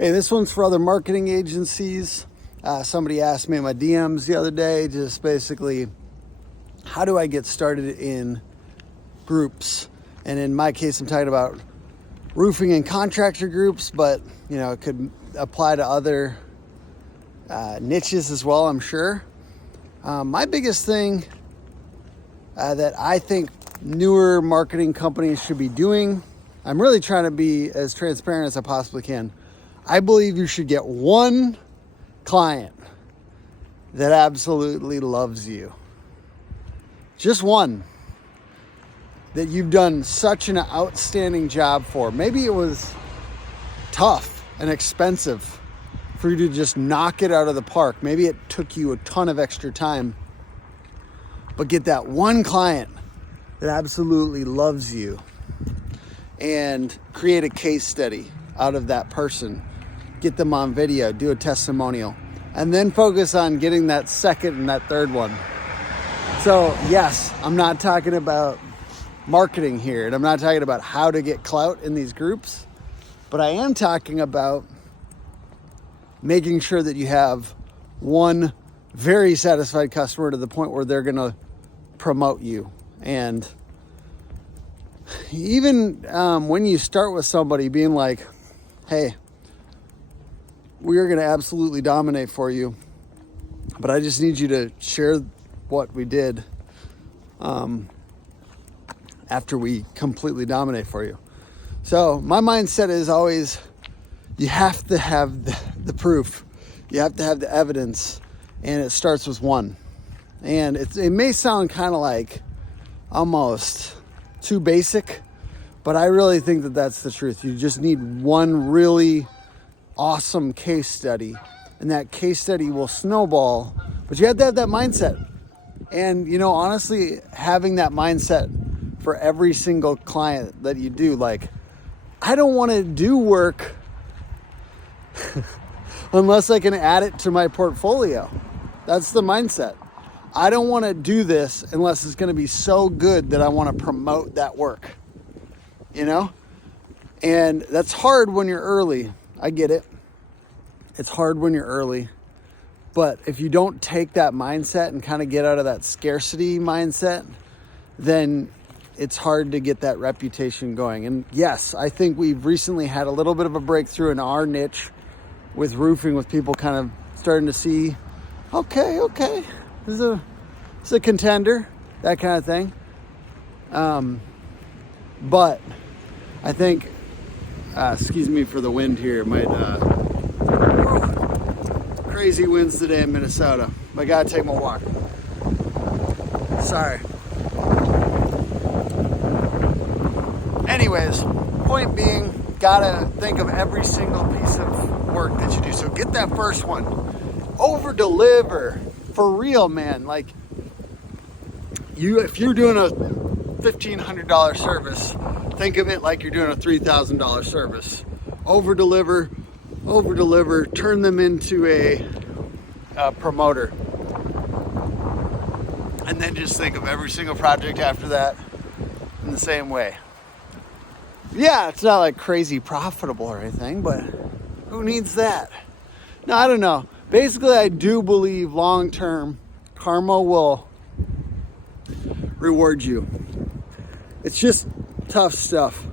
Hey, this one's for other marketing agencies. Somebody asked me in my DMs the other day, just basically, how do I get started in groups? And in my case, I'm talking about roofing and contractor groups, but it could apply to other niches as well, I'm sure. My biggest thing that I think newer marketing companies should be doing, I'm really trying to be as transparent as I possibly can. I believe you should get one client that absolutely loves you. Just one that you've done such an outstanding job for. Maybe it was tough and expensive for you to just knock it out of the park. Maybe it took you a ton of extra time. But get that one client that absolutely loves you and create a case study out of that person. Get them on video, do a testimonial, and then focus on getting that second and that third one. So yes, I'm not talking about marketing here, and I'm not talking about how to get clout in these groups, but I am talking about making sure that you have one very satisfied customer to the point where they're going to promote you. And even when you start with somebody being like, hey, we are going to absolutely dominate for you, but I just need you to share what we did after we completely dominate for you. So my mindset is always, you have to have the proof. You have to have the evidence, and it starts with one. And it may sound kind of like almost too basic, but I really think that that's the truth. You just need one really awesome case study, and that case study will snowball, but you have to have that mindset. And honestly, having that mindset for every single client that you do, like, I don't want to do work unless I can add it to my portfolio. That's the mindset. I don't want to do this unless it's going to be so good that I want to promote that work, and that's hard when you're early. I get it. It's hard when you're early, but if you don't take that mindset and kind of get out of that scarcity mindset, then it's hard to get that reputation going. And yes, I think we've recently had a little bit of a breakthrough in our niche with roofing, with people kind of starting to see, okay, this is a contender, that kind of thing. But I think, excuse me for the wind here, it might, crazy winds today in Minnesota. I gotta take my walk. Sorry. Anyways, point being, gotta think of every single piece of work that you do. So get that first one. Over deliver. For real, man. Like, if you're doing a $1,500 service, think of it like you're doing a $3,000 service. Over deliver, turn them into a promoter. And then just think of every single project after that in the same way. Yeah, it's not like crazy profitable or anything, but who needs that? No, I don't know. Basically, I do believe long-term karma will reward you. It's just tough stuff.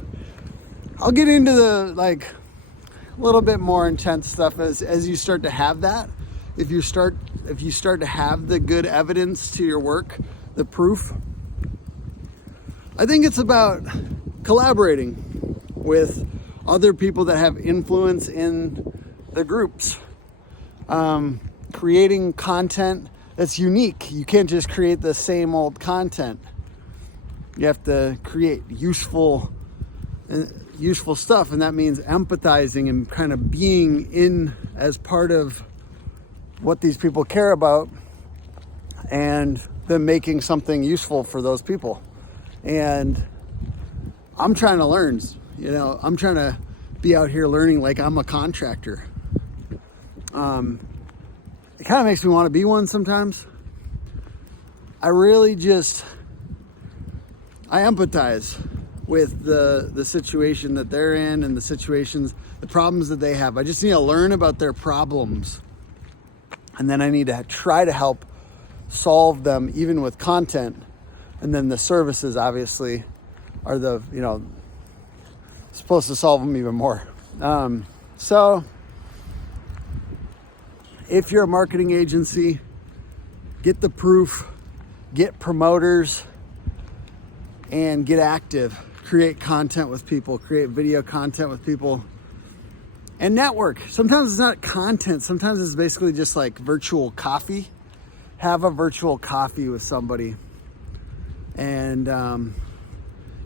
I'll get into the a little bit more intense stuff as you start to have that. If you start to have the good evidence to your work, the proof. I think it's about collaborating with other people that have influence in the groups. Creating content that's unique. You can't just create the same old content. You have to create useful stuff, and that means empathizing and kind of being in as part of what these people care about, and then making something useful for those people. And I'm trying to learn, I'm trying to be out here learning like I'm a contractor. It kind of makes me want to be one sometimes. I empathize with the situation that they're in and the problems that they have. I just need to learn about their problems. And then I need to try to help solve them even with content. And then the services obviously are supposed to solve them even more. So if you're a marketing agency, get the proof, get promoters, and get active. Create content with people, create video content with people, and network. Sometimes it's not content. Sometimes it's basically just like virtual coffee. Have a virtual coffee with somebody. And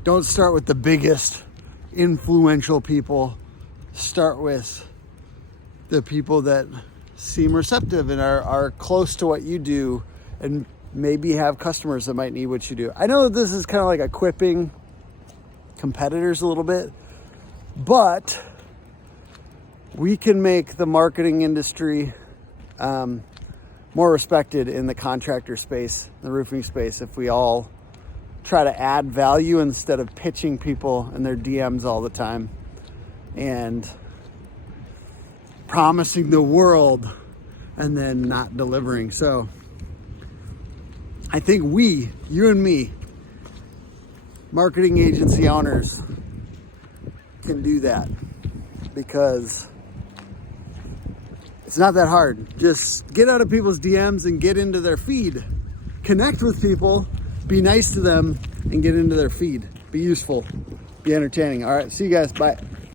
don't start with the biggest influential people. Start with the people that seem receptive and are close to what you do, and maybe have customers that might need what you do. I know this is kind of like equipping competitors a little bit, but we can make the marketing industry more respected in the contractor space, the roofing space, if we all try to add value instead of pitching people in their DMs all the time and promising the world and then not delivering. So I think you and me, marketing agency owners, can do that, because it's not that hard. Just get out of people's DMs and get into their feed. Connect with people, be nice to them, and get into their feed. Be useful, be entertaining. All right, see you guys. Bye.